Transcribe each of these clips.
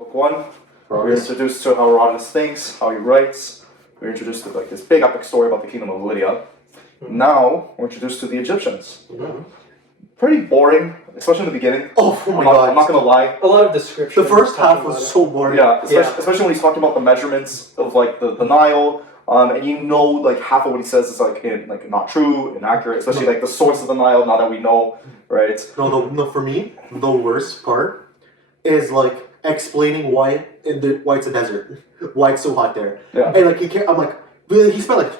Book 1, we're introduced to how Herodotus thinks, how he writes. We're introduced to like this big epic story about the kingdom of Lydia. Now we're introduced to the Egyptians. Pretty boring, especially in the beginning. Oh my god. I'm not gonna lie. A lot of description. The first half was so boring. Yeah, especially when he's talking about the measurements of like the Nile. And you know, like half of what he says is like not true, inaccurate. Especially like the source of the Nile. Now that we know, right? No. For me, the worst part is like explaining why it's a desert, why it's so hot there. Yeah. And like he can't. I'm like, really, he spent like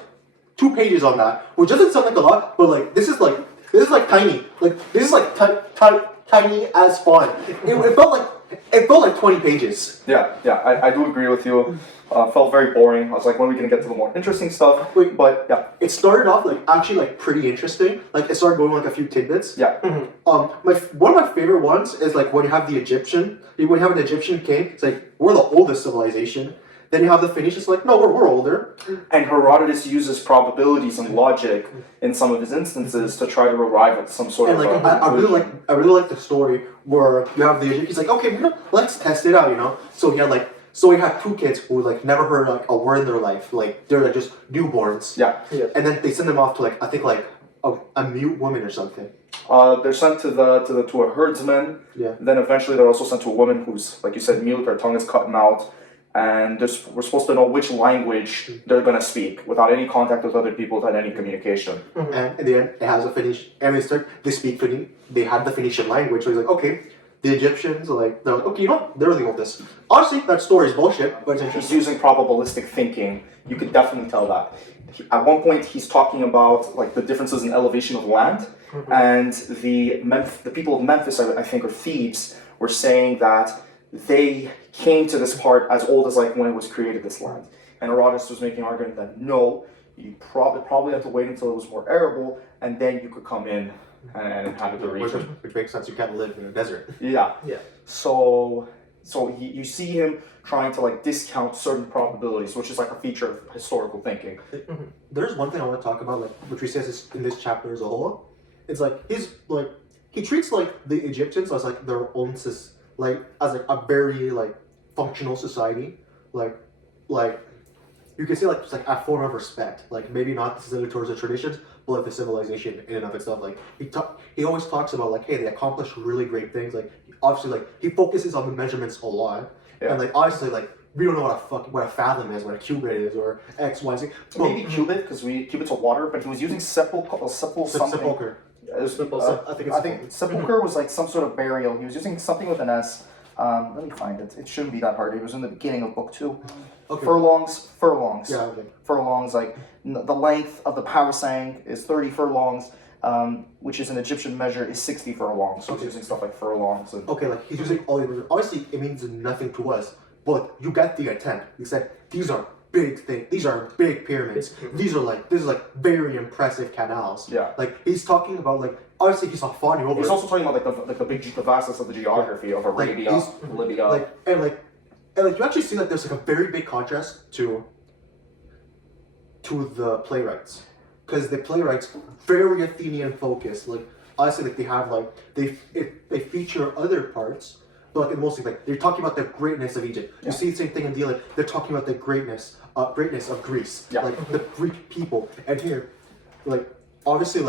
2 pages on that, which doesn't sound like a lot, but like this is like tiny. Like this is like tiny as font. It felt like 20 pages. Yeah, I do agree with you. Felt very boring. I was like, when are we gonna get to the more interesting stuff? But yeah, it started off like actually like pretty interesting. Like it started going like a few tidbits. yeah. One of my favorite ones is like when you have an Egyptian king. It's like we're the oldest civilization. Then you have the Phoenicians like, no, we're older. And Herodotus uses probabilities and logic in some of his instances to try to arrive at some sort And of. like I really like the story where you have the Egyptian. He's like, okay, let's test it out, So he had 2 kids who like never heard like a word in their life. Like they're like just newborns. Yeah. And then they send them off to like I think like a mute woman or something. They're sent to a herdsman. Yeah. Then eventually they're also sent to a woman who's, like you said, mute. Her tongue is cut out. And we're supposed to know which language they're gonna speak without any contact with other people, without any communication. And in the end, it has a Phoenician. And they speak Phoenician. They had the Phoenician language. So he's like, okay, the Egyptians they're like, okay, they're the oldest. Honestly, that story is bullshit, but it's interesting. He's using probabilistic thinking. You could definitely tell that. At one point, he's talking about like the differences in elevation of land, and the people of Memphis, I think, or Thebes, were saying that they came to this part as old as like when it was created, this land. And Herodotus was making an argument that no, you probably have to wait until it was more arable, and then you could come in and inhabit the region. Which makes sense. You can't live in a desert. Yeah. Yeah. So you see him trying to like discount certain probabilities, which is like a feature of historical thinking. There's one thing I want to talk about, like which he says in this chapter as a whole. It's like he treats like the Egyptians as like their own as a very like functional society, like you can see like just like a form of respect, like maybe not necessarily towards the traditions, but like the civilization in and of itself. Like he always talks about like, hey, they accomplished really great things. Like obviously like he focuses on the measurements a lot, and like obviously like we don't know what a fathom is, what a cubit is, or X, Y, Z. Maybe cubit, because cubits of water, but he was using sepulchre. Sepulchre. I think sepulchre was like some sort of burial. He was using something with an S. Let me find it. It shouldn't be that hard. It was in the beginning of book 2. Okay. Furlongs. Yeah, okay. Furlongs, like the length of the parasang is 30 furlongs, which is an Egyptian measure, is 60 furlongs. So he's using stuff like furlongs. Okay, like he's using all the obviously it means nothing to us, but you get the intent. He said these are big things. These are big pyramids. This is like very impressive canals. Yeah. Like he's talking about like obviously he's not fawning over. He's also talking about the vastness of the geography of Arabia, Libya. And you actually see that there's like a very big contrast to the playwrights, because the playwrights very Athenian focused. Like honestly, like they have like they feature other parts, but like mostly like they're talking about the greatness of Egypt. You see the same thing in the like they're talking about the greatness of Greece, like the Greek people. And here, like obviously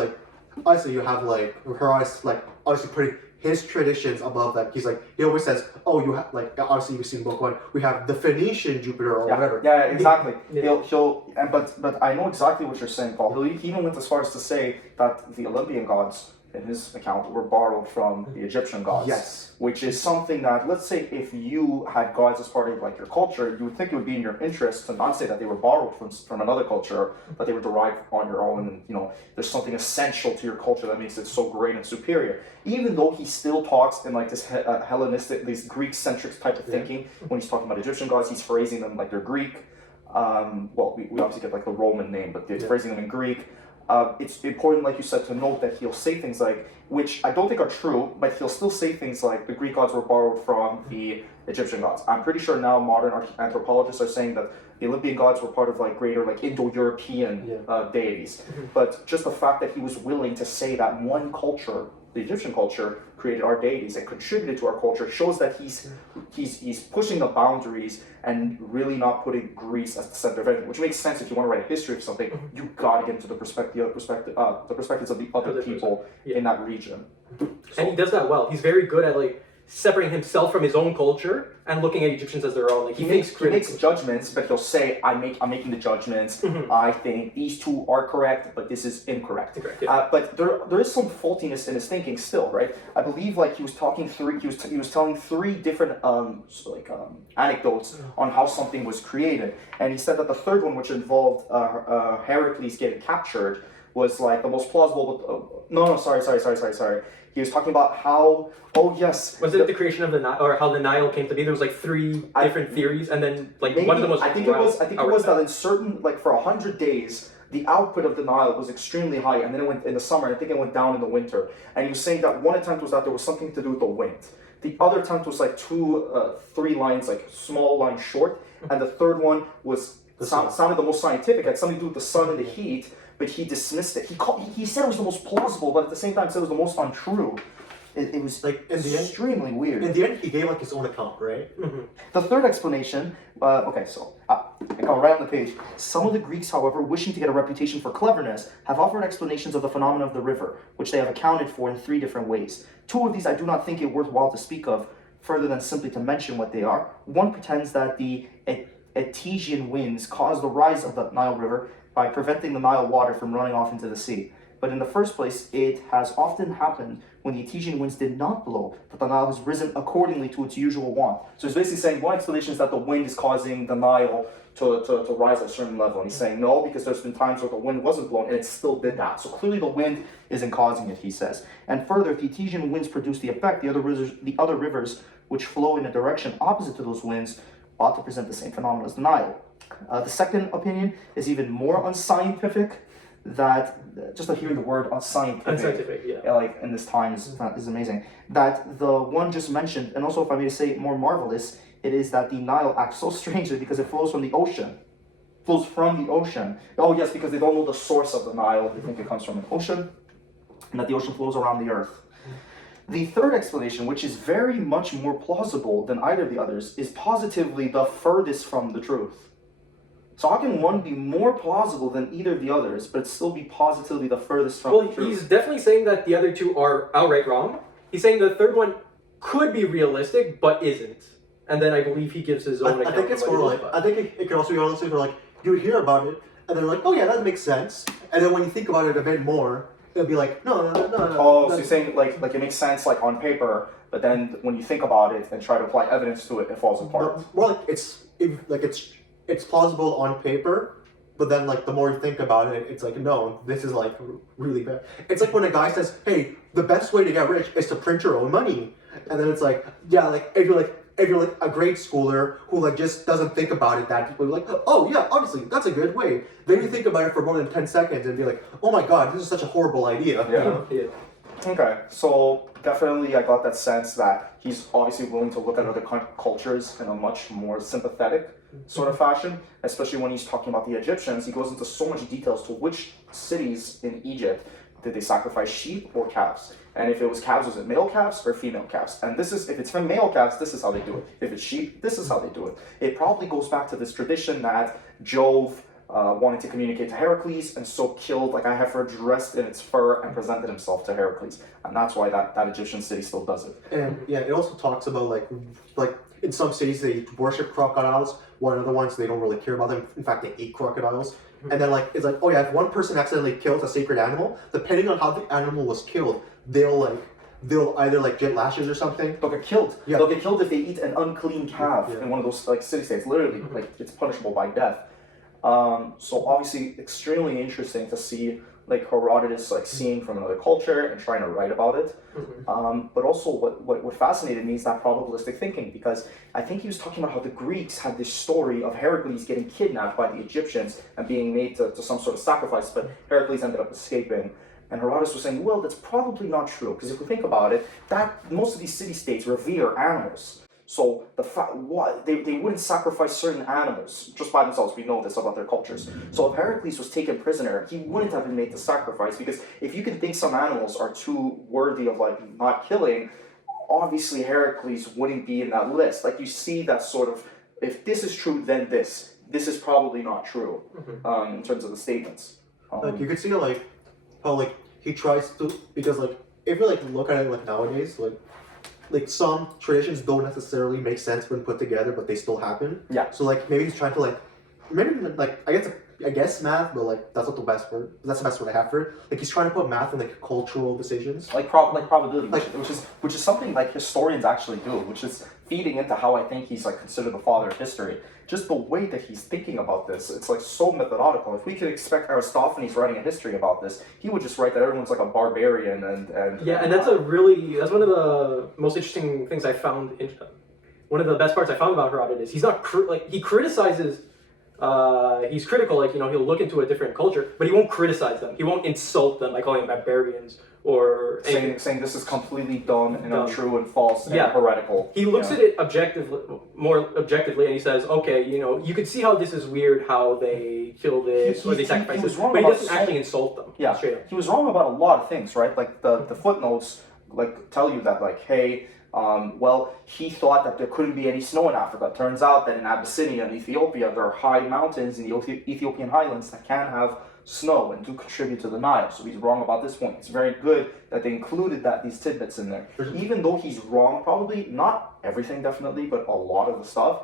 you have like Herodotus like obviously putting his traditions above that. He's like he always says, oh, you have like obviously we see in book 1 we have the Phoenician Jupiter or whatever. Yeah, exactly. But I know exactly what you're saying, Paul. He even went as far as to say that the Olympian gods, in his account, were borrowed from the Egyptian gods. Yes. Which is something that, let's say, if you had gods as part of like your culture, you would think it would be in your interest to not say that they were borrowed from another culture, but they were derived on your own. And there's something essential to your culture that makes it so great and superior. Even though he still talks in like this Hellenistic, this Greek-centric type of thinking, when he's talking about Egyptian gods, he's phrasing them like they're Greek. We obviously get like the Roman name, but he's phrasing them in Greek. It's important, like you said, to note that he'll say things like, which I don't think are true, but he'll still say things like the Greek gods were borrowed from the Egyptian gods. I'm pretty sure now modern anthropologists are saying that the Olympian gods were part of like greater like Indo-European deities. But just the fact that he was willing to say that one culture the Egyptian culture created our deities and contributed to our culture shows that he's pushing the boundaries and really not putting Greece as the center of everything, which makes sense if you want to write a history of something. You gotta get into the perspectives of the other people in that region. And he does that well. He's very good at like separating himself from his own culture and looking at Egyptians as their own. Like he makes judgments, but he'll say, "I'm making the judgments. I think these two are correct, but this is incorrect." But there is some faultiness in his thinking still, right? I believe like he was telling three different anecdotes on how something was created, and he said that the third one, which involved Heracles getting captured, was like the most plausible. Sorry. He was talking about how. Oh yes. Was it the creation of the Nile, or how the Nile came to be? There was like three different theories, and then like maybe, one of them was. I think it was that in certain for 100 days the output of the Nile was extremely high, and then it went in the summer. And I think it went down in the winter. And he was saying that one attempt was that there was something to do with the wind. The other attempt was like three lines, like small lines short, and the third one was sounded the most scientific. It had something to do with the sun and the heat. But he dismissed it. He said it was the most plausible, but at the same time said it was the most untrue. It was like extremely weird. In the end, he gave like his own account, right? The third explanation. I go right on the page. Some of the Greeks, however, wishing to get a reputation for cleverness, have offered explanations of the phenomena of the river, which they have accounted for in three different ways. Two of these I do not think it worthwhile to speak of, further than simply to mention what they are. One pretends that the Etesian winds caused the rise of the Nile River by preventing the Nile water from running off into the sea. But in the first place, it has often happened when the Etesian winds did not blow, that the Nile has risen accordingly to its usual wont. So he's basically saying one explanation is that the wind is causing the Nile to rise at a certain level. And he's saying no, because there's been times where the wind wasn't blowing and it still did that. So clearly the wind isn't causing it, he says. And further, if the Etesian winds produce the effect, the other rivers which flow in a direction opposite to those winds ought to present the same phenomena as the Nile. The second opinion is even more unscientific. That just to hear the word unscientific, like in this time is amazing. That the one just mentioned, and also if I may say more marvelous, it is that the Nile acts so strangely because it flows from the ocean. Oh yes, because they don't know the source of the Nile. They think it comes from an ocean, and that the ocean flows around the earth. The third explanation, which is very much more plausible than either of the others, is positively the furthest from the truth. So how can one be more plausible than either of the others, but still be positively the furthest from the truth? Well, he's definitely saying that the other two are outright wrong. He's saying the third one could be realistic, but isn't. And then I believe he gives his own account. I think it's more like, I think it could also be realistic, where like, you would hear about it, and then like, oh yeah, that makes sense. And then when you think about it a bit more, it'll be like, no. Oh, so you're saying like it makes sense like on paper, but then when you think about it and try to apply evidence to it, it falls apart. Well, it's plausible on paper, but then like the more you think about it, it's like, no, this is like really bad. It's like when a guy says, hey, the best way to get rich is to print your own money, and then it's like, yeah, like if you're like a grade schooler who like just doesn't think about it that deeply, like, oh yeah, obviously that's a good way. Then you think about it for more than 10 seconds and be like, oh my god, this is such a horrible idea. Yeah. Okay, so definitely I got that sense that he's obviously willing to look at other cultures in a much more sympathetic sort of fashion, especially when he's talking about the Egyptians. He goes into so much details to which cities in Egypt did they sacrifice sheep or calves. And if it was calves, was it male calves or female calves? And this is, if it's from male calves, this is how they do it. If it's sheep, this is how they do it. It probably goes back to this tradition that Jove wanted to communicate to Heracles, and so killed like a heifer dressed in its fur and presented himself to Heracles. And that's why that Egyptian city still does it. And yeah, it also talks about like in some cities they worship crocodiles, while in other ones they don't really care about them. In fact, they eat crocodiles. And then like it's like, oh yeah, if one person accidentally kills a sacred animal, depending on how the animal was killed, they'll either like get lashes or something. They'll get killed. Yeah. They'll get killed if they eat an unclean calf in one of those like city states. Literally, like it's punishable by death. So obviously extremely interesting to see like Herodotus like seeing from another culture and trying to write about it. But also what fascinated me is that probabilistic thinking, because I think he was talking about how the Greeks had this story of Heracles getting kidnapped by the Egyptians and being made to some sort of sacrifice, but Heracles ended up escaping. And Herodotus was saying, well, that's probably not true, because if we think about it, that most of these city-states revere animals. So the fact what they wouldn't sacrifice certain animals just by themselves. We know this about their cultures. So if Heracles was taken prisoner, he wouldn't have been made the sacrifice, because if you can think some animals are too worthy of like not killing, obviously Heracles wouldn't be in that list. Like you see that sort of, if this is true, then this is probably not true, in terms of the statements. Like you could see like how like he tries to, because like if you like look at it like nowadays, like some traditions don't necessarily make sense when put together, but they still happen. Yeah. So like maybe he's trying to maybe like I guess math, but like that's not the best word. That's the best word I have for it. Like he's trying to put math in like cultural decisions. Like probability, which is something like historians actually do, which is feeding into how I think he's like considered the father of history. Just the way that he's thinking about this, it's like so methodical. If we could expect Aristophanes writing a history about this, he would just write that everyone's like a barbarian and Yeah, and that's one of the most interesting things I found. One of the best parts I found about Herodotus, he's not he criticizes. He's critical, like, you know, he'll look into a different culture, but he won't criticize them. He won't insult them by calling them barbarians or saying this is completely dumb and untrue and false and heretical. He looks at it more objectively, and he says, okay, you know, you could see how this is weird, how they kill this or they sacrifice this, but he doesn't actually insult them. Yeah, he was wrong about a lot of things, right? Like the footnotes like tell you that like, hey, well, he thought that there couldn't be any snow in Africa. It turns out that in Abyssinia and Ethiopia, there are high mountains in the Ethiopian highlands that can have snow and do contribute to the Nile. So he's wrong about this point. It's very good that they included these tidbits in there. Even though he's wrong, probably not everything definitely, but a lot of the stuff,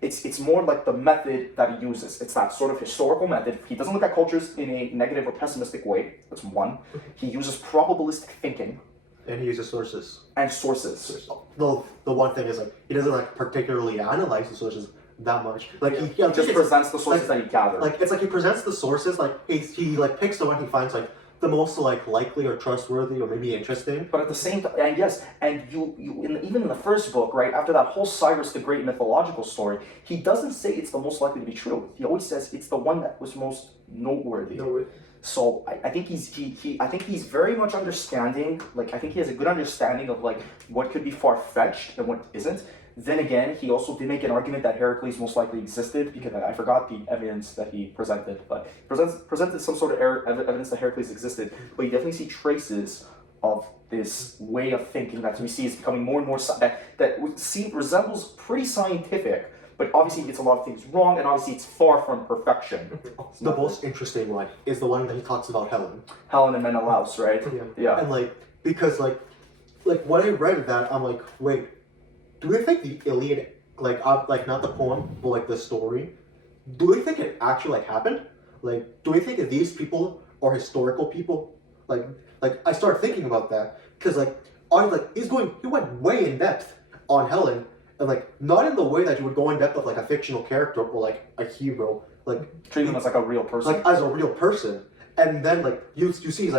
it's more like the method that he uses. It's that sort of historical method. He doesn't look at cultures in a negative or pessimistic way. That's one. He uses probabilistic thinking. And he uses sources. And sources. The one thing is like he doesn't like particularly analyze the sources that much. Like he just presents the sources that he gathered. Like it's like he presents the sources, like he like picks the one he finds like the most like likely or trustworthy or maybe interesting. But at the same time, and yes, and even in the first book, right after that whole Cyrus the Great mythological story, he doesn't say it's the most likely to be true. He always says it's the one that was most noteworthy. So I think he's very much understanding. Like I think he has a good understanding of like what could be far fetched and what isn't. Then again, he also did make an argument that Heracles most likely existed, because I forgot the evidence that he presented, but he presented some sort of evidence that Heracles existed. But you definitely see traces of this way of thinking that we see is becoming more and more that resembles pretty scientific. But obviously he gets a lot of things wrong, and obviously it's far from perfection. The most interesting one is the one that he talks about Helen and Menelaus, right? Yeah. And like because like when I read that, I'm like, wait, do they think the Iliad, like not the poem, but like the story, do they think it actually like happened? Like, do they think that these people are historical people? Like I started thinking about that because he went way in depth on Helen. And like not in the way that you would go in depth of like a fictional character or like a hero, like treat him as like a real person, like as a real person. And then like you see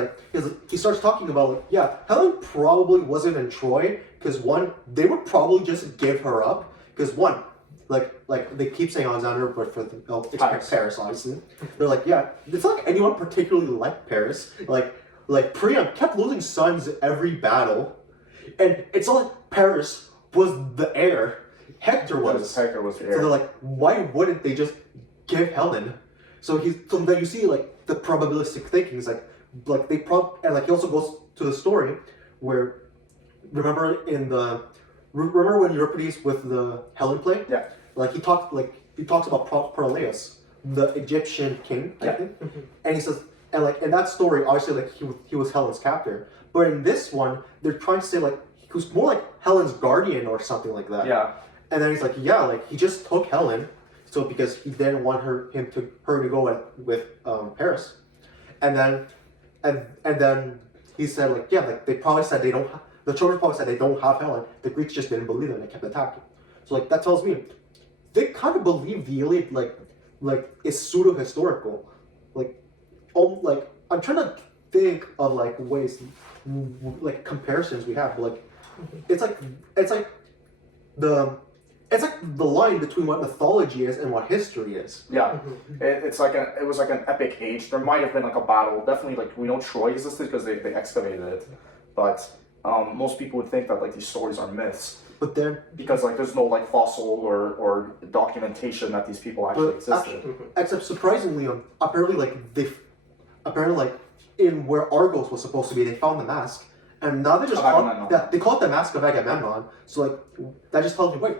he starts talking about Helen probably wasn't in Troy because one, they would probably just give her up because one, like they keep saying Alexander, but for it's Paris obviously. They're like it's not like anyone particularly liked Paris. Like Priam kept losing sons every battle, and it's not like Paris was the heir. Hector was. Hector was the heir. So they're like, why wouldn't they just give Helen? So then you see like the probabilistic thinking is like they and like he also goes to the story where remember when Euripides with the Helen play? Yeah. Like he talks about Protelaus, the Egyptian king, I think. And he says in that story obviously like he was Helen's captor. But in this one, they're trying to say like he was more like Helen's guardian or something like that. Yeah. And then he's like, like he just took Helen, so because he didn't want her to go with Paris, and then he said like they probably said they don't. The Trojans probably said they don't have Helen. The Greeks just didn't believe them and they kept attacking. So like that tells me they kind of believe the Iliad like is pseudo historical. Like I'm trying to think of like ways like comparisons we have, but like. It's like the line between what mythology is and what history is. Yeah, it was like an epic age. There might have been like a battle. Definitely, like we know Troy existed because they excavated it, but most people would think that like these stories are myths. But then, because like there's no like fossil or documentation that these people actually but existed. except surprisingly, apparently apparently like in where Argos was supposed to be, they found the mask, and now they just Of call Agamemnon. yeah, they call it the mask of Agamemnon. So like that just tells me, wait,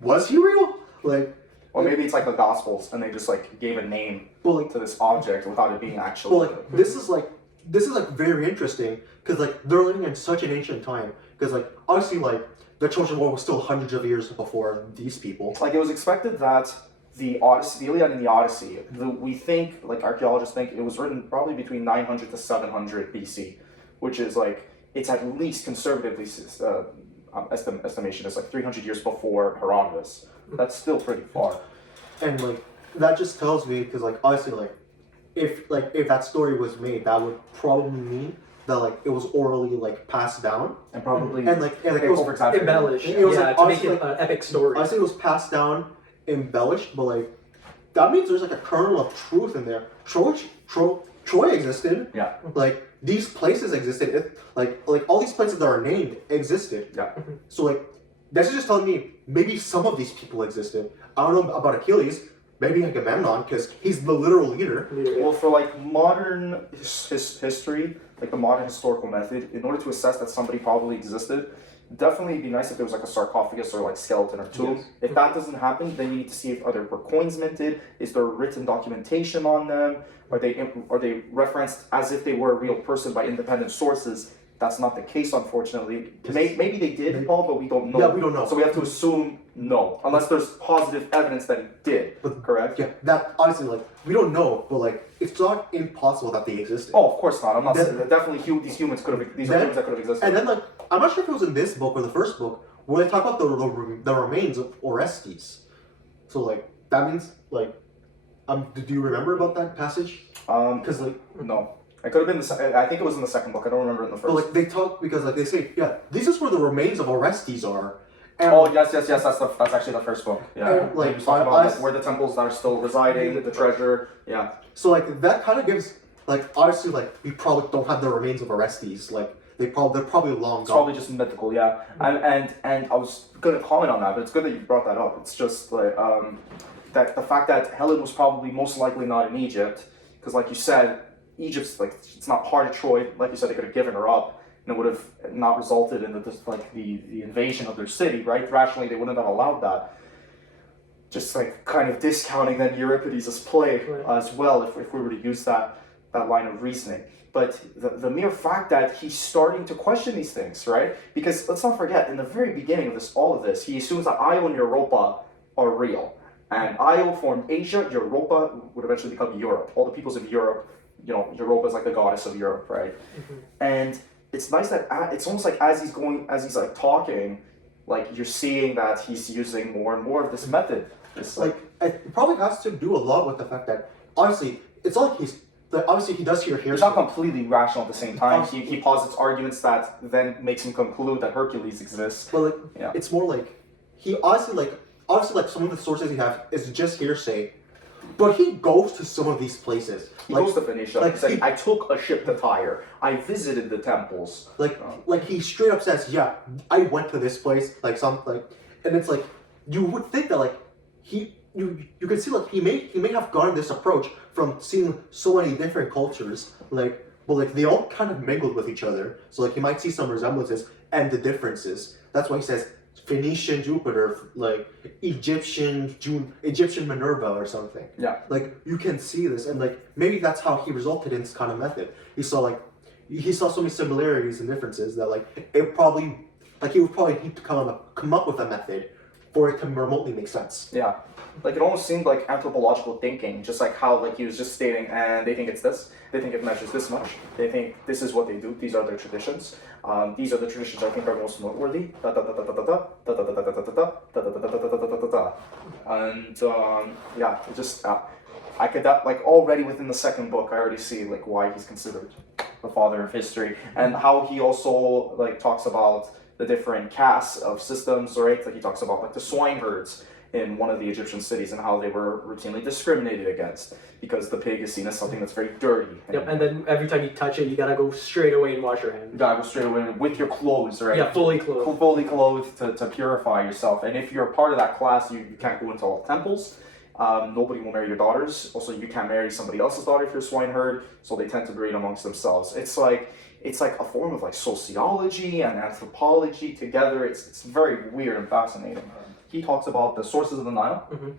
was he real? Like, Or maybe it's like the Gospels, and they just like gave a name but like, to this object without it being actually. but like this is like very interesting because like they're living in such an ancient time. Because like obviously like the Trojan War was still hundreds of years before these people. Like it was expected that the Odyssey, the Iliad and the Odyssey, we think, like archaeologists think, it was written probably between 900 to 700 BC, which is like, it's at least conservatively estimation, it's like 300 years before Herodotus. That's still pretty far. And like that just tells me because like obviously if that story was made, that would probably mean that like it was orally like passed down And probably and like it was over-exaggerated. Embellished, It was, yeah, like, to make honestly, it an epic story. I say it was passed down, embellished, but like that means there's like a kernel of truth in there. Troy existed. Yeah. Like these places existed. Like all these places that are named existed. Yeah. So like that's just telling me maybe some of these people existed. I don't know about Achilles. Maybe Agamemnon because he's the literal leader. Well, for like modern history, like the modern historical method, in order to assess that somebody probably existed, definitely it'd be nice if there was like a sarcophagus or like skeleton or tomb. Yes. If that doesn't happen, then you need to see if were coins minted, is there written documentation on them, are they referenced as if they were a real person by independent sources. That's not the case, unfortunately. Maybe they did, Paul, but we don't know. Yeah, we don't know. So we have to assume no, unless there's positive evidence that he did. But- correct? Yeah, that honestly like we don't know, but like it's not impossible that they existed. Oh, of course not. I'm not Then- saying that definitely these humans could have. These are Then- humans that could have existed. And then like I'm not sure if it was in this book or the first book where they talk about the remains of Orestes. So like that means like do you remember about that passage? Because like No, it could have been I think it was in the second book. I don't remember it in the first. but like they talk because like they say yeah this is where the remains of Orestes are. And, Oh yes. That's actually the first book. Yeah, And, like, He was talking I- about I- like, where the temples are still residing, the treasure. Yeah, so like that kind of gives like obviously like we probably don't have the remains of Orestes like they're probably long it's gone. probably just mythical. Yeah, and I was gonna comment on that, but it's good that you brought that up. It's just like that the fact that Helen was probably most likely not in Egypt, because like you said, Egypt's like it's not part of Troy. Like you said, they could have given her up. And it would have not resulted in the invasion of their city, right? Rationally, they wouldn't have allowed that. Just like kind of discounting then Euripides' play as well, if we were to use that line of reasoning. But the mere fact that he's starting to question these things, right? Because let's not forget, in the very beginning of all of this, he assumes that Io and Europa are real. And Io formed Asia, Europa would eventually become Europe. All the peoples of Europe, Europa is like the goddess of Europe, right? Mm-hmm. And it's nice that it's almost like as he's like talking, like you're seeing that he's using more and more of this method. It's Like it probably has to do a lot with the fact that obviously it's not like obviously he does hear he's not completely rational at the same time. He posits arguments that then makes him conclude that Hercules exists. But like Yeah. it's more like he obviously like some of the sources he has is just hearsay. But he goes to some of these places. He goes to Phoenicia. like He's like, he- I took a ship to Tyre. I visited the temples. Like he straight up says, yeah, I went to this place, and it's like you would think that like you can see like he may have gotten this approach from seeing so many different cultures, but they all kind of mingled with each other. So like he might see some resemblances and the differences. That's why he says Phoenician Jupiter, like Egyptian Minerva or something. Yeah. Like you can see this, and like maybe that's how he resulted in this kind of method. He saw so many similarities and differences that he would probably need to come up with a method for it to remotely make sense. Yeah. Like it almost seemed like anthropological thinking, just like how like he was just stating, and they think it's this, they think it measures this much, they think this is what they do, these are their traditions, these are the traditions I think are most noteworthy, and yeah, it just I could like already within the second book I already see like why he's considered the father of history, and how he also like talks about the different castes of systems, right? Like he talks about like the swineherds in one of the Egyptian cities and how they were routinely discriminated against because the pig is seen as something that's very dirty. Yep, and then every time you touch it, you gotta go straight away and wash your hands. You gotta go straight away with your clothes, right? Yeah, fully clothed. Fully clothed to purify yourself. And if you're part of that class, you can't go into all the temples. Nobody will marry your daughters. Also, you can't marry somebody else's daughter if you're a swineherd. So they tend to breed amongst themselves. It's like a form of like sociology and anthropology together. It's very weird and fascinating. He talks about the sources of the Nile. Mm-hmm.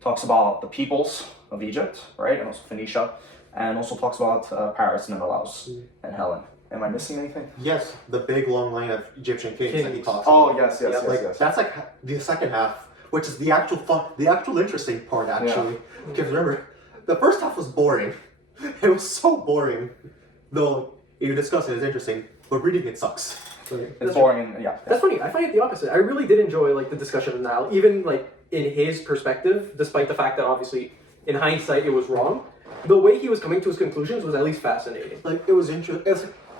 Talks about the peoples of Egypt, right, and also Phoenicia, and also talks about Paris, Menelaus, and Helen. Am I missing anything? Yes, the big long line of Egyptian kings that he talks Oh, about. yes. That's like the second half, which is the actual fun, the actual interesting part actually. Because remember, the first half was boring. It was so boring. Though you discuss it is interesting, but reading it sucks. It's boring, and yeah. That's funny. I find it the opposite. I really did enjoy like the discussion of the Nile, even like in his perspective, despite the fact that obviously in hindsight it was wrong. The way he was coming to his conclusions was at least fascinating. Like it was interesting.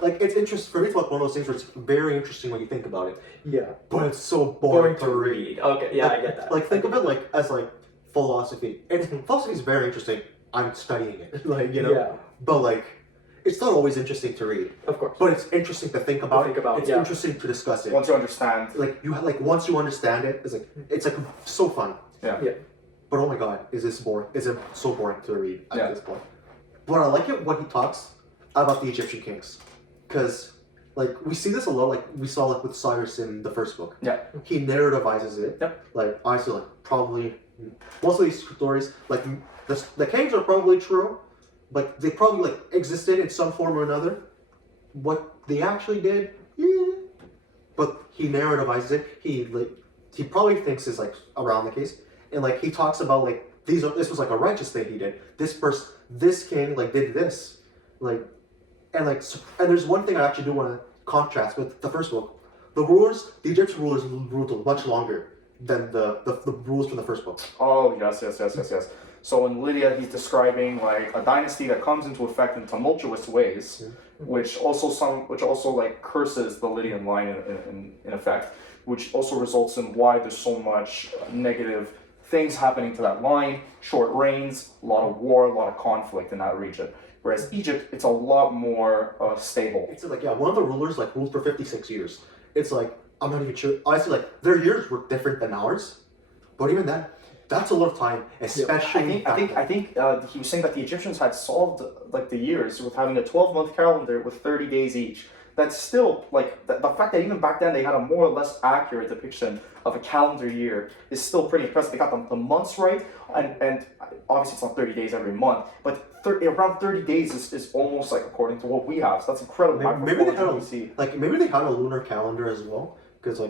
It's interesting for me. It's like one of those things where it's very interesting when you think about it. Yeah. But it's so boring to read. Okay, yeah, like, I get that. Like think of it like as like philosophy. And philosophy is very interesting. I'm studying it. Like, you know. Yeah. But like it's not always interesting to read. Of course. But it's interesting to think about. It's yeah. interesting to discuss it. Once you understand. Once you understand it, it's like so fun. Yeah. Yeah. But oh my god, is this boring? Is it so boring to read at this point? But I like it when he talks about the Egyptian kings. Because like we see this a lot, like we saw like with Cyrus in the first book. Yeah. He narrativizes it. Yep. Like honestly, like probably most of these stories, like the kings are probably true, but they probably like existed in some form or another. What they actually did, yeah. But he narrativizes it. He probably thinks is like around the case, and like he talks about like this was like a righteous thing he did. This king like did this, like. And there's one thing I actually do want to contrast with the first book. The Egyptian rulers ruled much longer than the rulers from the first book. Oh, yes. So in Lydia, he's describing like a dynasty that comes into effect in tumultuous ways, which also like curses the Lydian line in effect, which also results in why there's so much negative things happening to that line, short reigns, a lot of war, a lot of conflict in that region. Whereas Egypt, it's a lot more stable. It's like, one of the rulers like ruled for 56 years. It's like, I'm not even sure. Honestly, like their years were different than ours, but even that's a lot of time, especially. I think he was saying that the Egyptians had solved like the years with having a 12-month calendar with 30 days each. That's still like the fact that even back then they had a more or less accurate depiction of a calendar year is still pretty impressive. They got the months right, and obviously it's not 30 days every month, but around 30 days is almost like according to what we have. So that's incredible. Maybe they had a lunar calendar as well, because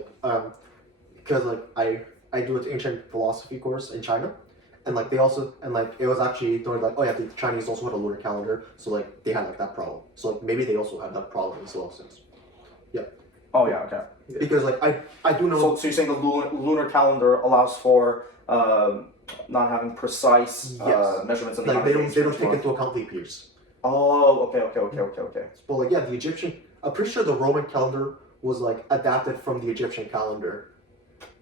I do an ancient philosophy course in China, and like they also it was actually thought like, oh yeah, the Chinese also had a lunar calendar, so like they had like that problem. So like maybe they also had that problem as well since. Yeah. Oh yeah, okay. Because like I do know. So you're saying the lunar calendar allows for not having precise measurements of the like they don't take into account leap years. Oh, okay. But like the Egyptian, I'm pretty sure the Roman calendar was like adapted from the Egyptian calendar.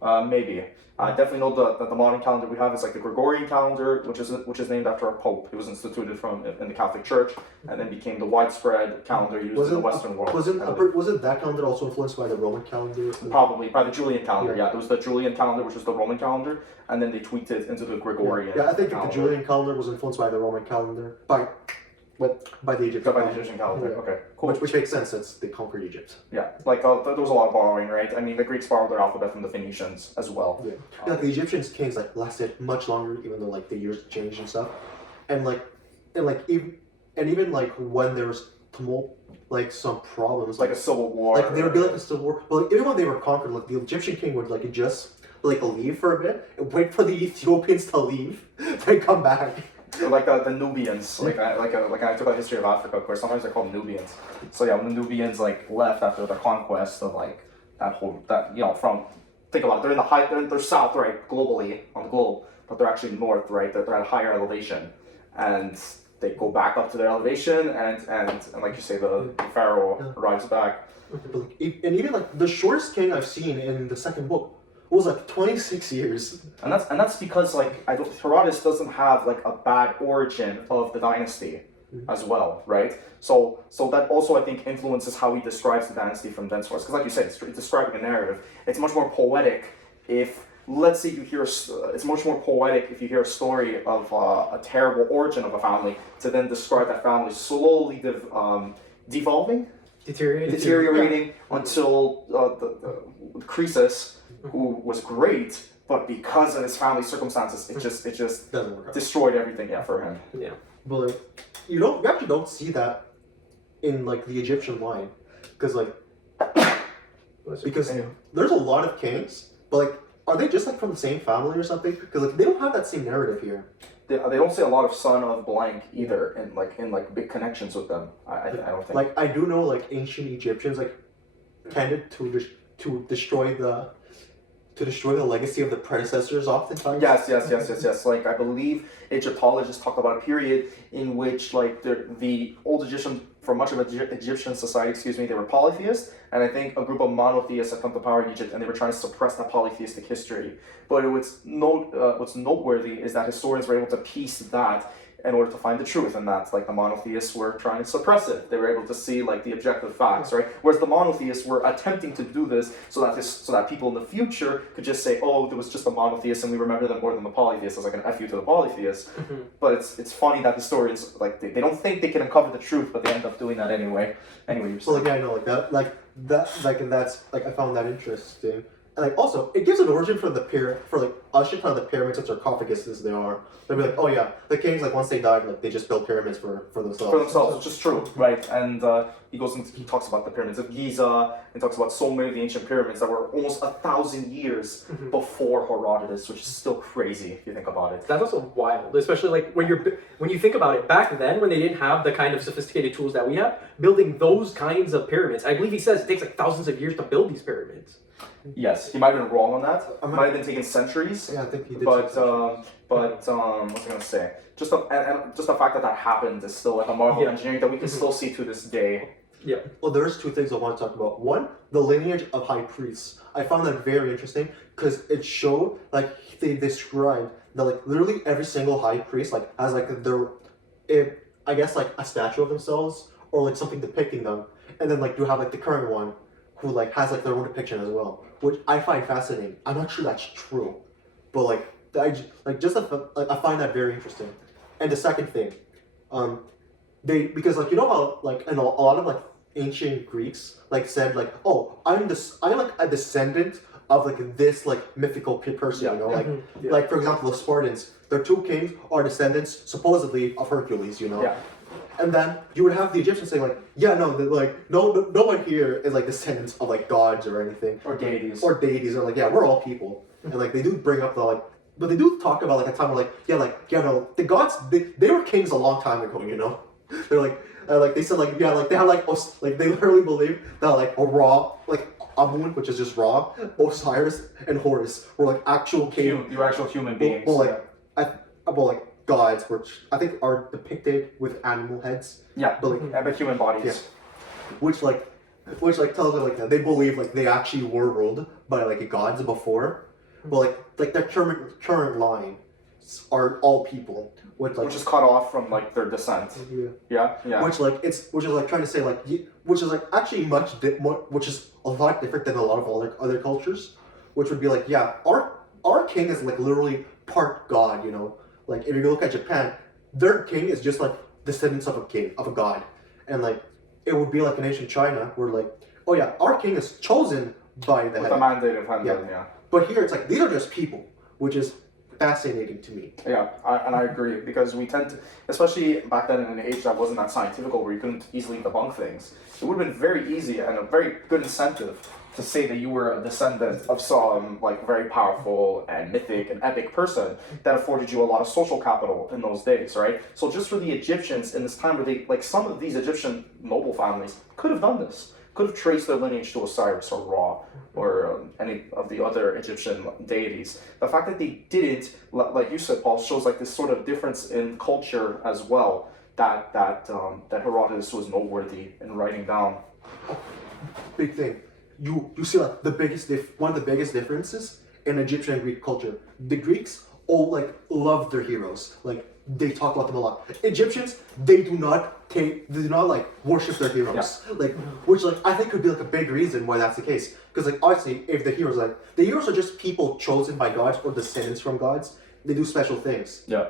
Maybe. I definitely know that the modern calendar we have is like the Gregorian calendar, which is named after a pope. It was instituted in the Catholic Church, and then became the widespread calendar used in the Western world. Wasn't that calendar also influenced by the Roman calendar? Probably by the Julian calendar. Yeah, there was the Julian calendar, which was the Roman calendar, and then they tweaked it into the Gregorian. Yeah, I think the Julian calendar was influenced by the Roman calendar, by the Egyptian calendar. Yeah. Okay, cool. Which makes sense since they conquered Egypt. Yeah, like there was a lot of borrowing, right? I mean, the Greeks borrowed their alphabet from the Phoenicians as well. Yeah, the Egyptian kings like lasted much longer, even though like the years changed and stuff, and even like when there was tumult, like some problems, like a civil war. Like there would be like a civil war, but like, even when they were conquered, like the Egyptian king would like just like leave for a bit and wait for the Ethiopians to leave, then come back. Like the Nubians, I took a history of Africa course. Sometimes they're called Nubians. So yeah, when the Nubians like left after the conquest of like from think about it, they're south, right, globally on the globe, but they're actually north, right. They're at a higher elevation, and they go back up to their elevation, and like you say, the pharaoh arrives back. And even like the shortest king I've seen in the second book was like 26 years. And that's because like Herodotus doesn't have like a bad origin of the dynasty as well, right? So that also I think influences how he describes the dynasty from then source. Because like you said, it's describing a narrative. It's much more poetic if, let's say you hear, it's much more poetic if you hear a story of a terrible origin of a family to then describe that family slowly devolving, deteriorating until the Croesus, who was great, but because of his family circumstances, it just Doesn't work out. destroyed everything. Yeah, for him. Yeah. But like, you actually don't see that in like the Egyptian line, because there's a lot of kings, but like, are they just like from the same family or something? Because like they don't have that same narrative here. They don't say a lot of son of blank either, in big connections with them. I don't think. Like I do know like ancient Egyptians like tended to destroy the legacy of the predecessors oftentimes. Yes. Like I believe Egyptologists talk about a period in which like the old Egyptian, for much of Egyptian society, they were polytheists, and I think a group of monotheists had come to power in Egypt, and they were trying to suppress that polytheistic history. But what's noteworthy is that historians were able to piece that in order to find the truth, and that's like the monotheists were trying to suppress it. They were able to see like the objective facts, right? Whereas the monotheists were attempting to do this so that people in the future could just say, oh, there was just a monotheist and we remember them more than the polytheists, as like an F you to the polytheists. But it's funny that historians like they don't think they can uncover the truth, but they end up doing that anyway. Anyway, So like yeah, I know and that's like I found that interesting. And like also, it gives an origin for the us should kind of the pyramids and sarcophaguses they are. They'll be like, oh yeah, the kings like once they died, like they just built pyramids for themselves. For themselves, which is true, right? And he talks about the pyramids of Giza, and talks about so many of the ancient pyramids that were almost 1,000 years before Herodotus, which is still crazy if you think about it. That's also wild, especially like when you think about it. Back then, when they didn't have the kind of sophisticated tools that we have, building those kinds of pyramids, I believe he says it takes like thousands of years to build these pyramids. Yes, he might have been wrong on that. It might have been taking centuries. Yeah, I think he did. But what was I gonna say? Just the fact that happened is still like a marvel of engineering that we can still see to this day. Yeah. Well, there's two things I want to talk about. One, the lineage of high priests. I found that very interesting because it showed like they described that like literally every single high priest like has like I guess like a statue of themselves or like something depicting them, and then like you have like the current one who like has like their own depiction as well, which I find fascinating. I'm not sure that's true, but like I find that very interesting. And the second thing, because like you know how like in a lot of like ancient Greeks like said like, oh, I'm like a descendant of like this like mythical person, you know, like like for example the Spartans, their two kings are descendants supposedly of Hercules, you know. Yeah. And then you would have the Egyptians saying like, yeah, no, like no one here is like descendants of like gods or anything, Or deities. or like yeah, we're all people, and like they do bring up the like, but they do talk about like a time where like no, the gods they were kings a long time ago, you know. They're like they said like yeah, like they have like they literally believe that like a Ra, like Amun, which is just Ra, Osiris, and Horus were like actual kings. You were actual human beings. Like gods, which I think are depicted with animal heads. Yeah, but but human bodies. Yeah. Which tells me like that they believe like they actually were ruled by like gods before, but like their current line are all people, which is cut off from like their descent. Yeah. Which is like trying to say like which is like actually which is a lot different than a lot of other cultures, which would be like yeah, our king is like literally part god, you know. Like if you look at Japan, their king is just like descendants of a god, and like it would be like in ancient China where like oh yeah, our king is chosen by the with head. a mandate of hand. Yeah. But here it's like these are just people, which is fascinating to me. Yeah, I agree because we tend to, especially back then in an age that wasn't that scientific where you couldn't easily debunk things. It would have been very easy and a very good incentive to say that you were a descendant of some like very powerful and mythic and epic person that afforded you a lot of social capital in those days, right? So just for the Egyptians in this time where they like some of these Egyptian noble families could have done this, could have traced their lineage to Osiris or Ra or any of the other Egyptian deities. The fact that they didn't, like you said, Paul, shows like this sort of difference in culture as well that Herodotus was noteworthy in writing down. Big thing. You see like one of the biggest differences in Egyptian and Greek culture, the Greeks love their heroes. Like they talk about them a lot. Egyptians, they do not worship their heroes. Like which I think could be like a big reason why that's the case. Because obviously if the heroes are just people chosen by gods or descendants from gods, they do special things. Yeah.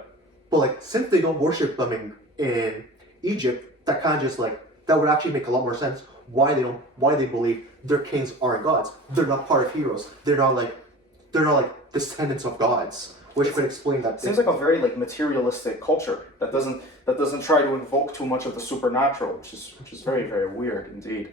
But since they don't worship them in Egypt, that kind of just that would actually make a lot more sense why they believe their kings aren't gods. They're not part of heroes. They're not descendants of gods, which could explain that. Seems like a very materialistic culture that doesn't try to invoke too much of the supernatural, which is very, very weird indeed.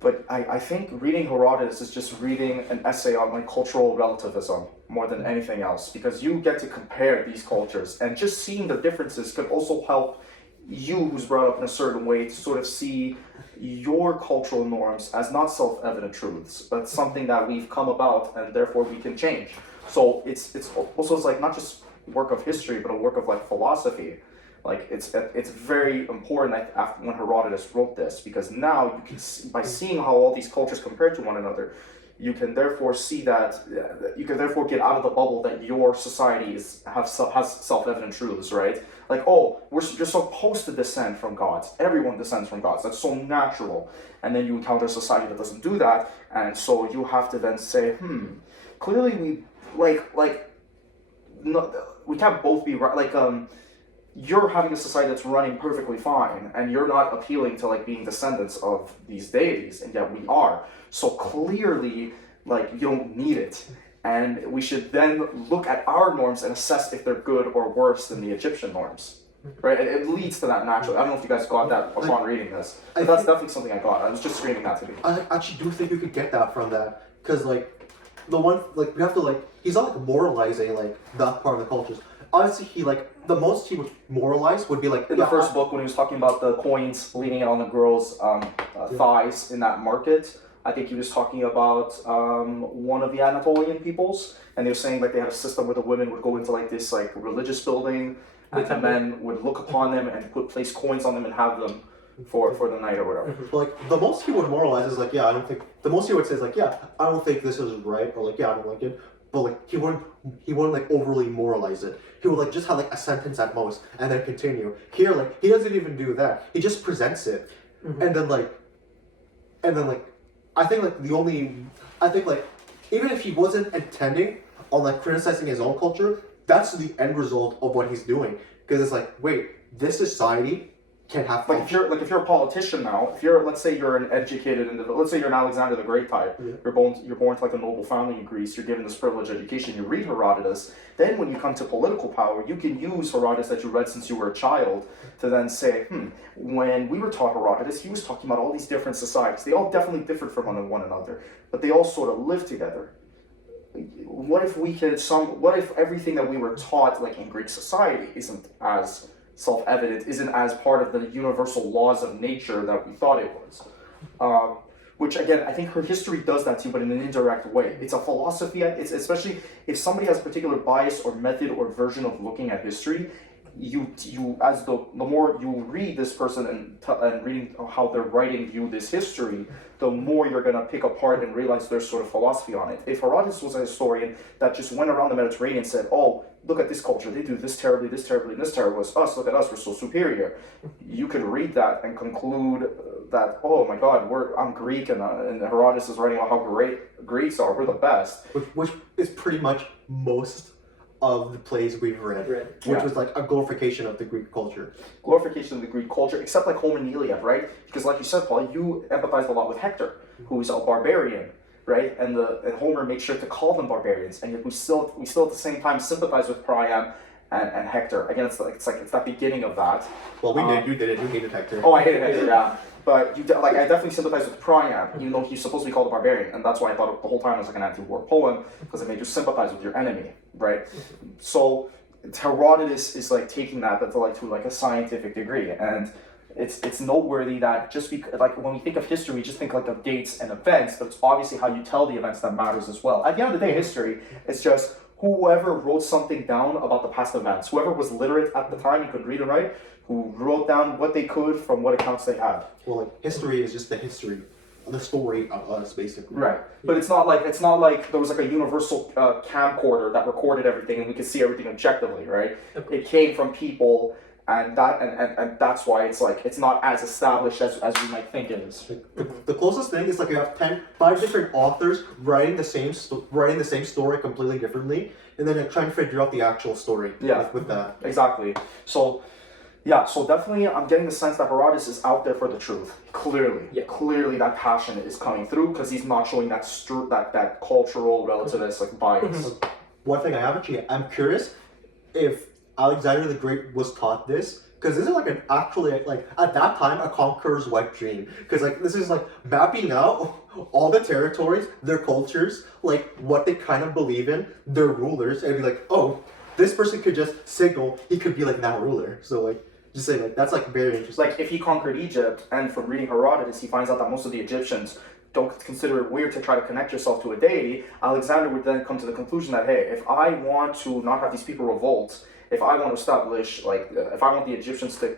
But I think reading Herodotus is just reading an essay on cultural relativism more than anything else, because you get to compare these cultures, and just seeing the differences could also help you, who's brought up in a certain way, to sort of see your cultural norms as not self-evident truths, but something that we've come about and therefore we can change. So it's also not just work of history, but a work of philosophy. It's very important after when Herodotus wrote this, because now you can see, by seeing how all these cultures compare to one another, you can therefore see that you can therefore get out of the bubble that your society has self-evident truths, right? You're supposed to descend from gods. Everyone descends from gods. That's so natural. And then you encounter a society that doesn't do that, and so you have to then say, clearly we we can't both be right. You're having a society that's running perfectly fine, and you're not appealing to being descendants of these deities, and yet we are. So clearly, you don't need it. And we should then look at our norms and assess if they're good or worse than the Egyptian norms. Right? It leads to that naturally. I don't know if you guys got that upon reading this, but that's definitely something I got. I was just screaming that to me. I actually do think you could get that from that, because the one we have to he's not moralizing that part of the cultures. Honestly, the most he would moralize would be in the first book when he was talking about the coins leaning on the girls' thighs in that market. I think he was talking about one of the Anatolian peoples, and they were saying they had a system where the women would go into this religious building, and the men would look upon them and place coins on them and have them for the night or whatever. The most he would moralize is I don't think. The most he would say is I don't think this is right, or I don't like it. But he wouldn't overly moralize it. He would just have a sentence at most and then continue. Here he doesn't even do that. He just presents it, and then I think even if he wasn't intending on criticizing his own culture, that's the end result of what he's doing. Because it's wait, this society can have if you're a politician now, let's say you're an educated individual, let's say you're an Alexander the Great type, you're born to a noble family in Greece, you're given this privileged education, you read Herodotus, then when you come to political power, you can use Herodotus that you read since you were a child to then say, when we were taught Herodotus, he was talking about all these different societies. They all definitely differed from one another, but they all sort of live together. What if everything that we were taught in Greek society isn't as self-evident, isn't as part of the universal laws of nature that we thought it was? Which again, I think her history does that too, but in an indirect way. It's a philosophy. It's especially if somebody has a particular bias or method or version of looking at history, you as the more you read this person and reading how they're writing you this history, the more you're gonna pick apart and realize there's sort of philosophy on it. If Herodotus was a historian that just went around the Mediterranean and said, "Oh, look at this culture, they do this terribly, and this terrible, it's us, look at us, we're so superior," you could read that and conclude that, oh my God, I'm Greek and Herodotus is writing about how great Greeks are, we're the best. Which is pretty much most of the plays we've read. Which was a glorification of the Greek culture. Glorification of the Greek culture, except Homer and Iliad, right? Because like you said, Paul, you empathized a lot with Hector, who is a barbarian, right? And Homer made sure to call them barbarians, and yet we still at the same time sympathize with Priam and Hector. Again, it's that beginning of that. Well, you did it. You hated Hector. Oh, I hated Hector, yeah. But I definitely sympathize with Priam, even though he's supposed to be called a barbarian, and that's why I thought the whole time it was an anti-war poem, because it made you sympathize with your enemy, right? So Herodotus is taking that to a scientific degree, and it's noteworthy that just because when we think of history, we just think of dates and events, but it's obviously how you tell the events that matters as well. At the end of the day, history, it's just whoever wrote something down about the past events, whoever was literate at the time, you could read and write, who wrote down what they could from what accounts they had. Well, history is just the history the story of us, basically. Right, but it's not like there was like a universal camcorder that recorded everything and we could see everything objectively, right? It came from people, and that's why it's like it's not as established as we might think it is. The closest thing is like you have 5 different authors writing the same story completely differently, and then like, trying to figure out the actual story. Yeah, with that. Exactly. So. Yeah, so definitely I'm getting the sense that Herodotus is out there for the truth. Clearly that passion is coming through because he's not showing that cultural relativist like bias. One thing I'm curious if Alexander the Great was taught this, because this is like an actually like at that time a conqueror's wet dream, because like this is like mapping out all the territories, their cultures, like what they kind of believe in, their rulers, and be like, oh, this person could just signal he could be like now ruler. So like just saying like that's like very interesting. Like if he conquered Egypt, and from reading Herodotus, he finds out that most of the Egyptians don't consider it weird to try to connect yourself to a deity. Alexander would then come to the conclusion that hey, if I want to not have these people revolt, if I want to establish if I want the Egyptians to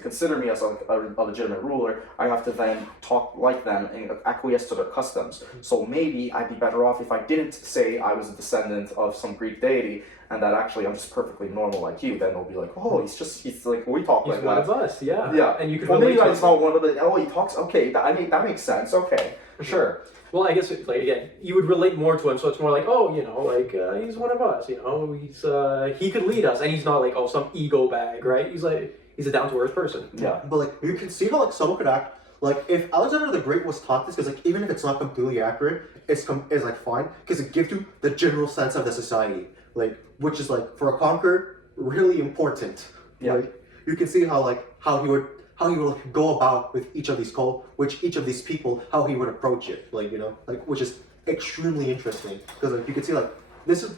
consider me as a legitimate ruler, I have to then talk like them and acquiesce to their customs. So maybe I'd be better off if I didn't say I was a descendant of some Greek deity, and that actually I'm just perfectly normal like you. Then they'll be like, oh, he's like we talk like that. He's one of us, yeah. Yeah, and you could. Well, maybe relate he's not one of the. Oh, he talks. Okay, that makes sense. Okay, sure. Well, I guess like again, you would relate more to him, so it's more like, oh, he's one of us. He could lead us, and he's not like some ego bag, right? He's a down to earth person. Yeah. But like you can see how like someone could act like if Alexander the Great was taught this, because like even if it's not completely accurate, it's like fine because it gives you the general sense of the society, like which is like for a conqueror really important. Yeah. Like you can see how he would like, go about with each of these people, how he would approach it, which is extremely interesting because like you can see this is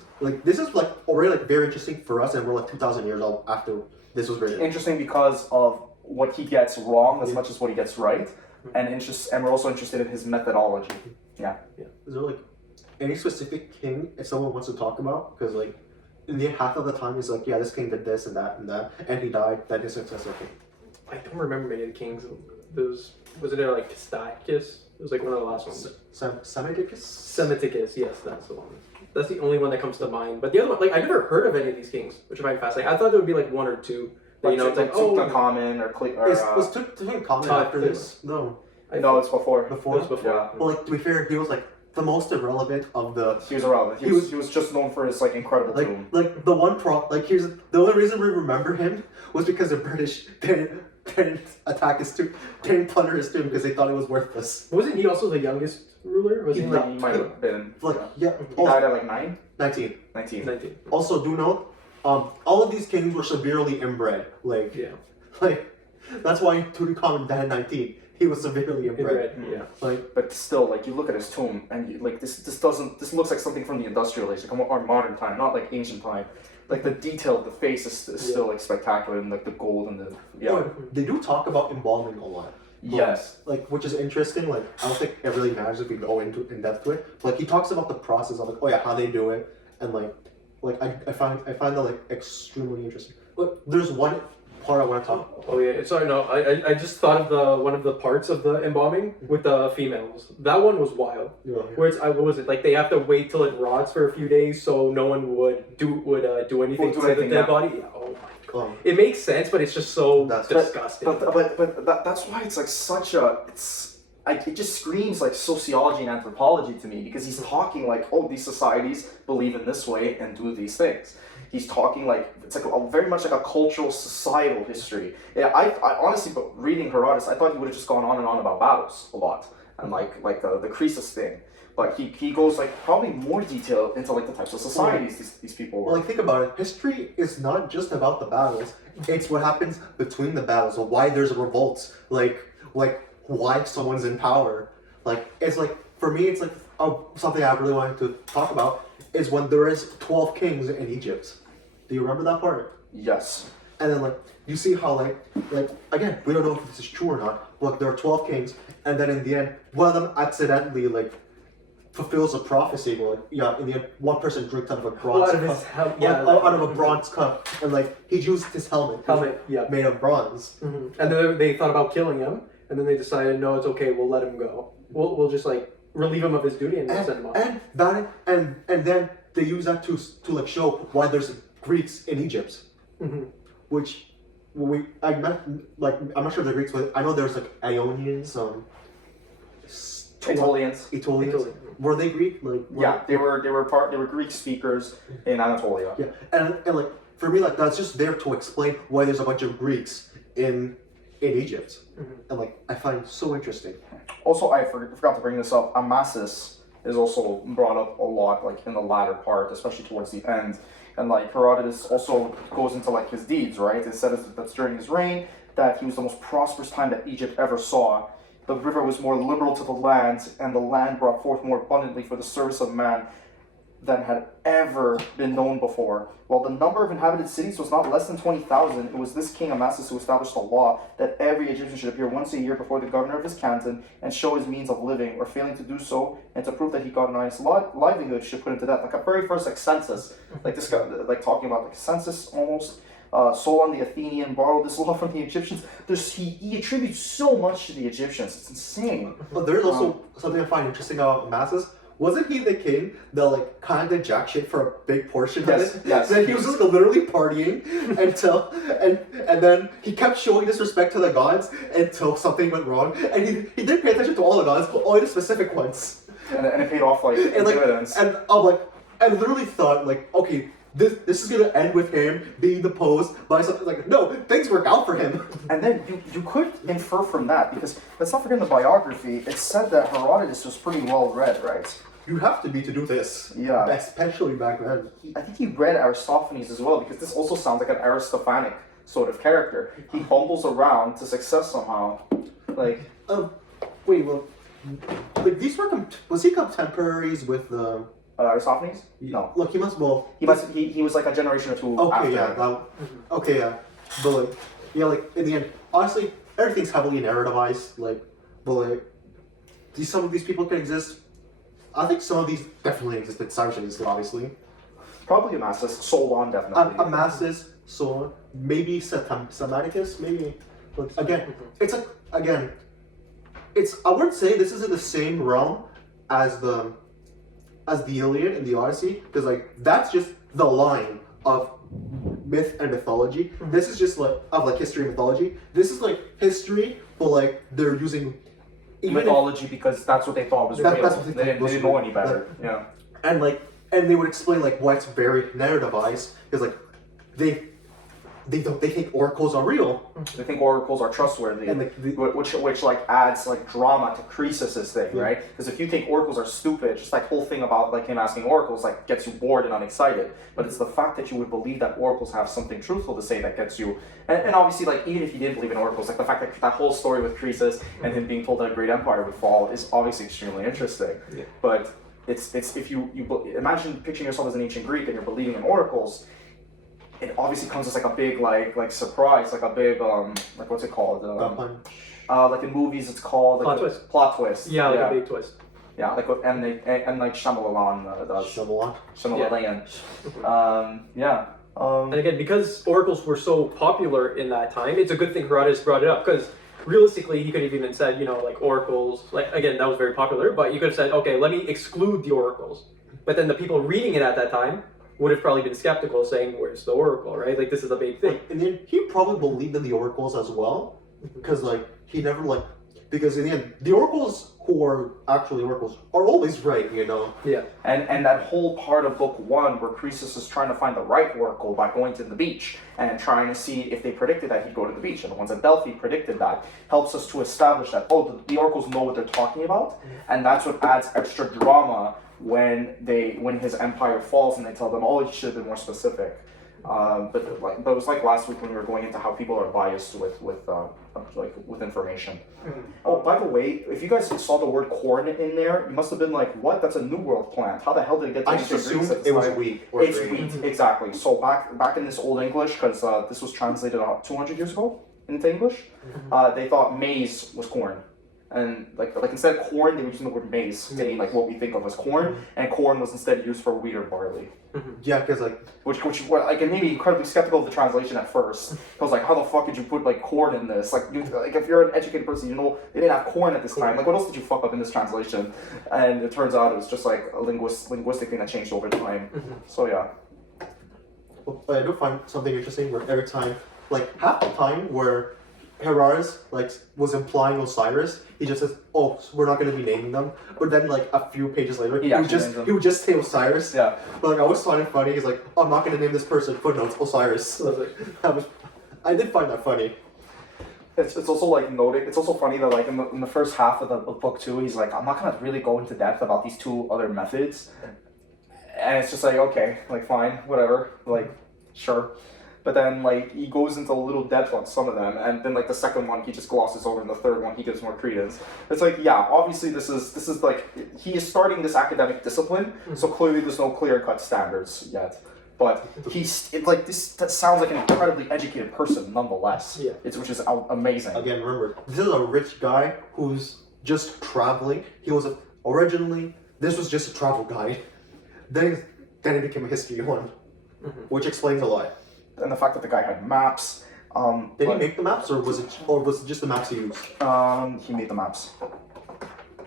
already like very interesting for us, and we're like 2,000 years old after this was written. Interesting because of what he gets wrong as much as what he gets right, and we're also interested in his methodology. Yeah. Is there like any specific king if someone wants to talk about? Because like in the half of the time it's like this king did this and that, and he died. Then his successor came. I don't remember many of the kings. Wasn't there like Pistakis? It was like one of the last ones. Semiticus, yes, that's the one. That's the only one that comes to mind. But the other one, like I never heard of any of these kings, which I find fascinating. I thought there would be like one or two. That, it's like Tutankhamun was Tutankhamun after this? No. No, it's before. It was before. Yeah. Well, like to be fair, he was like the most irrelevant of the. He was irrelevant. He was just known for his like incredible tomb. Like the one here's the only reason we remember him was because the British didn't attack his tomb, didn't plunder his tomb because they thought it was worthless. Wasn't he also the youngest ruler? He might have been. He died at like 19. 19. Also, do note, all of these kings were severely inbred. That's why Tutankhamun died at 19. He was severely inbred. Yeah. But still, you look at his tomb, and this looks like something from the industrial age, like our modern time, not like ancient time. Like the detail of the face is still like spectacular, and like the gold and the They do talk about embalming a lot. Yes. Which is interesting. I don't think it really matters if we go in depth to it. But he talks about the process of how they do it, and I find that extremely interesting. But there's one part I want to talk. Oh yeah, sorry, no, I just thought of one of the parts of the embalming with the females. That one was wild. Yeah. Where what was it? Like they have to wait till it rots for a few days so no one would do anything to the dead body. Yeah. Oh my god. It makes sense, but it's just so disgusting. But that's why it's it just screams like sociology and anthropology to me, because he's talking these societies believe in this way and do these things. He's talking it's very much like a cultural societal history. Yeah, I honestly, but reading Herodotus, I thought he would have just gone on and on about battles a lot and the Croesus thing. But he goes probably more detail into the types of societies these people were. Well, think about it. History is not just about the battles. It's what happens between the battles, or why there's revolts, why someone's in power. For me, it's something I really wanted to talk about is when there is 12 kings in Egypt. Do you remember that part? Yes. And then you see how again, we don't know if this is true or not, but there are 12 kings, and then in the end one of them accidentally fulfills a prophecy in the end one person drinks out of a bronze cup. Out of a bronze cup, and he used his helmet made of bronze. Mm-hmm. And then they thought about killing him, and then they decided, no, it's okay, we'll let him go. We'll just like relieve him of his duty and send him off. And then they use that to like show why there's Greeks in Egypt, which I'm not sure if they're Greeks, but I know there's like Ionians, Aetolians. Were they Greek? Like Yeah, they were Greek speakers in Anatolia. Yeah, and like for me, like that's just there to explain why there's a bunch of Greeks in Egypt, and like I find it so interesting. Also, I forgot to bring this up. Amasis is also brought up a lot, like in the latter part, especially towards the end. And like Herodotus also goes into like his deeds, right? It says that's during his reign that he was the most prosperous time that Egypt ever saw. The river was more liberal to the land, and the land brought forth more abundantly for the service of man than had ever been known before. While the number of inhabited cities was not less than 20,000, it was this king Amasis who established the law that every Egyptian should appear once a year before the governor of his canton and show his means of living, or failing to do so, and to prove that he got an honest livelihood, should put him to death. Like a very first like census, like this guy, like talking about like census almost. Solon the Athenian borrowed this law from the Egyptians. He attributes so much to the Egyptians. It's insane. But there's also something I find interesting about Amasis. Wasn't he the king that like kind of jack shit for a big portion of it? Yes. Then he was just literally partying until and then he kept showing disrespect to the gods until something went wrong. And he did pay attention to all the gods, but only the specific ones. And it paid off like dividends. And I'm like, I literally thought like, okay, this is gonna end with him being deposed by something. Like, no, things work out for him. And then you could infer from that, because let's not forget in the biography, it said that Herodotus was pretty well read, right? You have to be to do this. Yeah. Especially back then. I think he read Aristophanes as well, because this also sounds like an Aristophanic sort of character. He bumbles around to success somehow. Like, wait, well, like these were was he contemporaries with the Aristophanes? No. Look, he must. Well, He was like a generation or two okay, after. yeah. Okay, yeah. But like, yeah, like in the end, honestly, everything's heavily narrativized. Like, but like, some of these people can exist. I think some of these definitely existed. Cyrus obviously. Probably Amasis. Solon, definitely. Amasis, Solon, maybe Samaticus, maybe. But again, it's a it's. I wouldn't say this is in the same realm as the Iliad and the Odyssey, because like that's just the line of myth and mythology. This is just like of like history and mythology. This is like history, but like they're using mythology because that's what they thought was real. That's what they didn't know any better. Yeah. And like, and they would explain like why it's very narrativized, because like they think oracles are real. They think oracles are trustworthy, and which like adds like drama to Croesus's thing, right? Because if you think oracles are stupid, just like whole thing about like him asking oracles like gets you bored and unexcited. But it's the fact that you would believe that oracles have something truthful to say that gets you. And obviously, like even if you didn't believe in oracles, like the fact that that whole story with Croesus and him being told that a great empire would fall is obviously extremely interesting. Yeah. But it's if you imagine picturing yourself as an ancient Greek and you're believing in oracles. It obviously comes as like a big like surprise, like a big like what's it called? Like in movies, it's called like plot twist. Yeah, like a big twist. Yeah, like what M Night Shyamalan does. Shyamalan. Yeah. And again, because oracles were so popular in that time, it's a good thing Herodotus brought it up, because realistically, he could have even said, like oracles. Like again, that was very popular, but you could have said, okay, let me exclude the oracles. But then the people reading it at that time would have probably been skeptical, saying, where's the oracle, right? Like, this is a big thing. And then he probably believed in the oracles as well, because, like, he never, because in the end, the oracles who are actually oracles are always right, Yeah. And that whole part of book 1 where Croesus is trying to find the right oracle by going to the beach and trying to see if they predicted that he'd go to the beach, and the ones at Delphi predicted that, helps us to establish that, the oracles know what they're talking about, and that's what adds extra drama when his empire falls and they tell them, he should have been more specific. But it was like last week when we were going into how people are biased with information. Oh, by the way, if you guys saw the word corn in there, you must have been like, what? That's a New World plant. How the hell did it get to I just assumed it was wheat. It's wheat, exactly. So back in this old English, because this was translated 200 years ago into English, they thought maize was corn. And like instead of corn, they were using the word maize to mean like what we think of as corn, and corn was instead used for wheat or barley. Yeah, because like Which like it made me incredibly skeptical of the translation at first. I was like, how the fuck did you put like corn in this? Like if you're an educated person, you know they didn't have corn at this time. Like what else did you fuck up in this translation? And it turns out it was just like a linguistic thing that changed over time. So yeah. well, I do find something interesting where every time, like half the time where Herodotus like was implying Osiris, he just says, "Oh, so we're not going to be naming them." But then like a few pages later, He actually names them. he would just say Osiris. Yeah. But like I always find it funny. He's like, "Oh, I'm not going to name this person." Footnotes Osiris. I did find that funny. It's also like noting. It's also funny that like in the first half of the book too, he's like, I'm not gonna really go into depth about these two other methods, and it's just like okay, like fine, whatever, like sure. But then like he goes into a little depth on some of them, and then like the second one he just glosses over, and the third one he gives more credence. It's like yeah, obviously this is like he is starting this academic discipline, so clearly there's no clear cut standards yet. But that sounds like an incredibly educated person nonetheless. Yeah. Which is amazing. Again, remember, this is a rich guy who's just traveling. He was originally, this was just a travel guide. Then it became a history one, which explains a lot. And the fact that the guy had maps. Did he make the maps, or was it just the maps he used? He made the maps.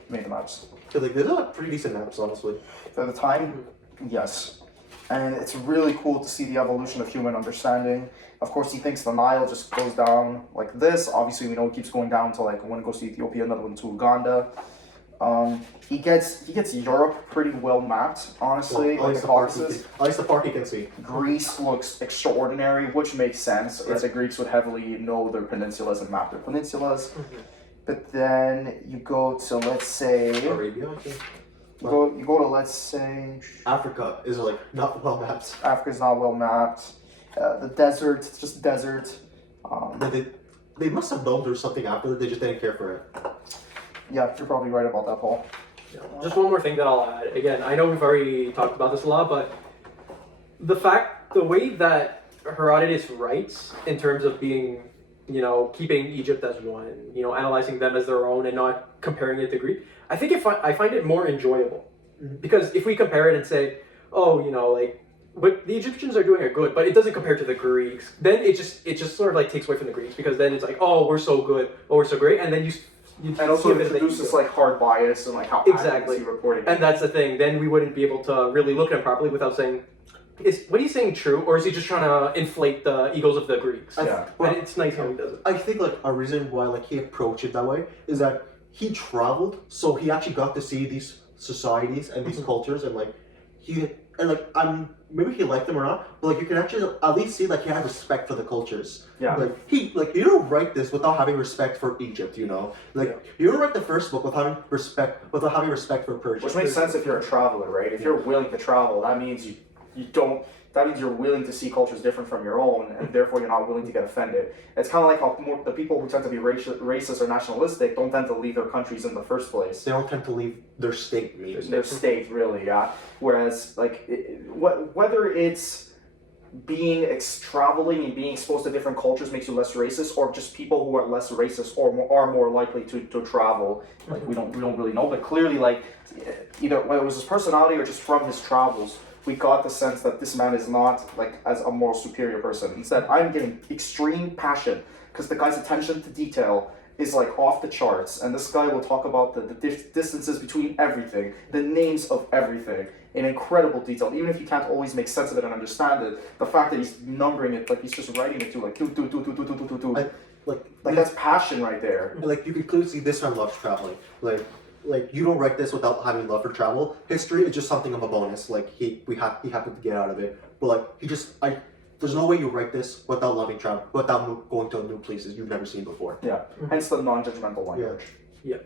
Made the maps. Because like, these are like pretty decent maps, honestly. At the time, yes. And it's really cool to see the evolution of human understanding. Of course, he thinks the Nile just goes down like this. Obviously, we know it keeps going down to like one goes to Ethiopia, another one to Uganda. He gets Europe pretty well mapped, honestly. Well, like the Caucasus. at least the part he can see. Greece looks extraordinary, which makes sense, as the Greeks would heavily know their peninsulas and map their peninsulas. But then you go to, let's say, Arabia, I think. you go to, let's say, Africa is like not well mapped. Africa's not well mapped. The desert, it's just desert. They must have known there was something after that, they just didn't care for it. Yeah, you're probably right about that, Paul. Just one more thing that I'll add. Again, I know we've already talked about this a lot, but the way that Herodotus writes in terms of being, keeping Egypt as one, analyzing them as their own and not comparing it to Greek, I think I find it more enjoyable. Because if we compare it and say, what the Egyptians are doing are good, but it doesn't compare to the Greeks, then it just sort of like takes away from the Greeks, because then it's like, oh, we're so good, oh, we're so great, and then you and also introduces like hard bias and like how exactly accuracy reporting. And that's the thing. Then we wouldn't be able to really look at it properly without saying, what he's saying true, or is he just trying to inflate the egos of the Greeks? Yeah. And it's nice how he does it. I think like a reason why like he approached it that way is that he traveled, so he actually got to see these societies and these cultures, and like maybe he liked them or not, but like you can actually at least see like he had respect for the cultures. Yeah. Like you don't write this without having respect for Egypt, you don't write the first book without having respect for Persia. Which makes sense if you're a traveler, right? If you're willing to travel, that means that means you're willing to see cultures different from your own, and therefore you're not willing to get offended. It's kind of like how the people who tend to be racist or nationalistic don't tend to leave their countries in the first place. They don't tend to leave their state, Their state, really, yeah. Whereas, like, whether it's traveling and being exposed to different cultures makes you less racist, or just people who are less racist or are more likely to travel, like we don't really know. But clearly, like, either whether it was his personality or just from his travels, we got the sense that this man is not like as a moral superior person. Instead, I'm getting extreme passion because the guy's attention to detail is like off the charts, and this guy will talk about the distances between everything, the names of everything in incredible detail. Even if you can't always make sense of it and understand it, the fact that he's numbering it, like he's just writing it to like do. Like that's passion right there. Like you could clearly see this man loves traveling. Like you don't write this without having love for travel. History is just something of a bonus. Like he happened to get out of it, but like there's no way you write this without loving travel, without going to new places you've never seen before. Yeah, hence the non-judgmental language. Yeah.